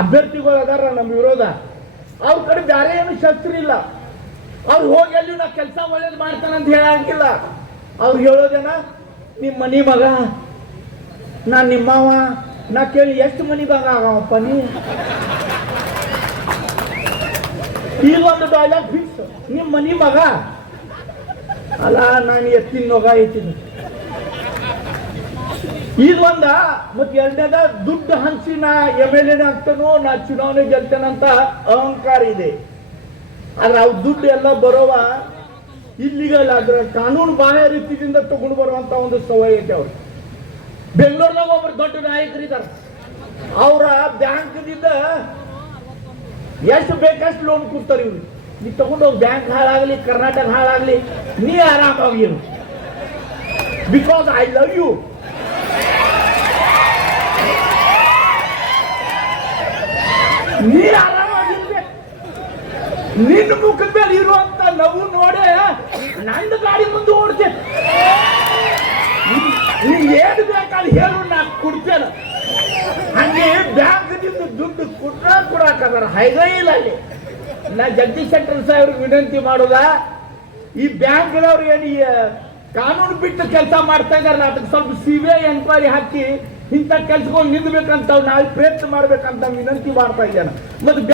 ಅಭ್ಯರ್ಥಿಗಳು ಅದಾರ ನಮ್ಮ ವಿರೋಧ, ಅವ್ರ ಕಡೆ ಬೇರೆ ಏನು ಶಸ್ತ್ರ ಇಲ್ಲ. ಅವ್ರು ಹೋಗಿ ಅಲ್ಲಿ ನಾ ಕೆಲಸ ಒಳ್ಳೇದು ಮಾಡ್ತಾನಂತ ಹೇಳಂಗಿಲ್ಲ. ಅವ್ರು ಹೇಳೋದೇನ, ನಿಮ್ಮ ಮನಿ ಮಗ, ನಾ ನಿಮ್ಮವ. ನಾ ಕೇಳಿ ಎಷ್ಟು ಮನಿ ಮಗ ಆಗವಪ್ಪ ನೀ? ಈಗ ಒಂದು ಡೈಲಾಗ್ ಫಿಕ್ಸ್, ನಿಮ್ಮ ಮನಿ ಮಗ ಅಲ್ಲ, ನಾನು ಎತ್ತಿನ ನೊಗ ಐತೀನಿ. ಈಗ ಒಂದ ಮತ್ತೆ ಎರಡನೇದ ದುಡ್ಡು ಹಂಚಿ ನಾ MLA ಆಗ್ತಾನೋ, ನಾ ಚುನಾವಣೆ ಗೆಲ್ತೇನಂತ ಅಹಂಕಾರ ಇದೆ. ಆದ್ರೆ ಅವ್ ದುಡ್ಡು ಎಲ್ಲ ಬರೋವ ಇಲ್ಲಿಗಲ್, ಅದ್ರ ಕಾನೂನು ಬಾಹ್ಯ ರೀತಿಯಿಂದ ತಗೊಂಡು ಬರುವಂತ ಒಂದು ಸವಯ ಐತೆ ಅವ್ರು. ಬೆಂಗಳೂರ್ದಾಗ ಒಬ್ರು ದೊಡ್ಡ ನಾಯಕರಿದ್ದಾರೆ, ಅವರ ಬ್ಯಾಂಕ್ದಿಂದ ಎಷ್ಟು ಬೇಕಷ್ಟು ಲೋನ್ ಕೊಡ್ತಾರೆ ಇವ್ರು. ನೀ ತಗೊಂಡೋಗಿ ಬ್ಯಾಂಕ್ ಹಾಳಾಗ್ಲಿ, ಕರ್ನಾಟಕ ಹಾಳಾಗ್ಲಿ, ನೀ ಆರಾಮಾಗಿರು. Because I love you. ನೀ ಆರಾಮಾಗಿರ್ಬೇಕು. ನಿನ್ನ ಮುಖದ ಮೇಲೆ ಇರುವಂತ ನಗು ನೋಡೆ ನಂದು ಗಾಡಿ ಮುಂದೆ ಓಡ್ತೇನೆ. ನೀ ಏನು ಬೇಕಾದ್ರೆ ಹೇಳು, ನಾ ಕೊಡ್ತೇನೆ. ಹಂಗೆ ಬ್ಯಾಂಕ್ದಿಂದ ದುಡ್ಡು ಕೊಡಾಕದಾರ ಹೈಗೈ ಇಲ್ಲ ಅಲ್ಲಿ. ನಾ ಜಗದೀಶ್ ಶೆಟ್ಟರ್ ಸಾಹೇಬ್ರಿಗೆ ವಿನಂತಿ ಮಾಡೋದ, ಈ ಬ್ಯಾಂಕ್ನವ್ರು ಏನು ಕಾನೂನು ಬಿಟ್ಟು ಕೆಲಸ ಮಾಡ್ತಾ ಇದಾರಲ್ಲ, ಅದಕ್ಕೆ ಸ್ವಲ್ಪ CBI ಎನ್ಕ್ವೈರಿ ಹಾಕಿ ಇಂಥ ಕೆಲ್ಸಗಳು ನಿಂದ್ಬೇಕಂತ ನಾಳೆ ಪ್ರಯತ್ನ ಮಾಡ್ಬೇಕಂತ ವಿನಂತಿ ಮಾಡ್ತಾ ಇದ್ದೇನೆ. ಮತ್ತೆ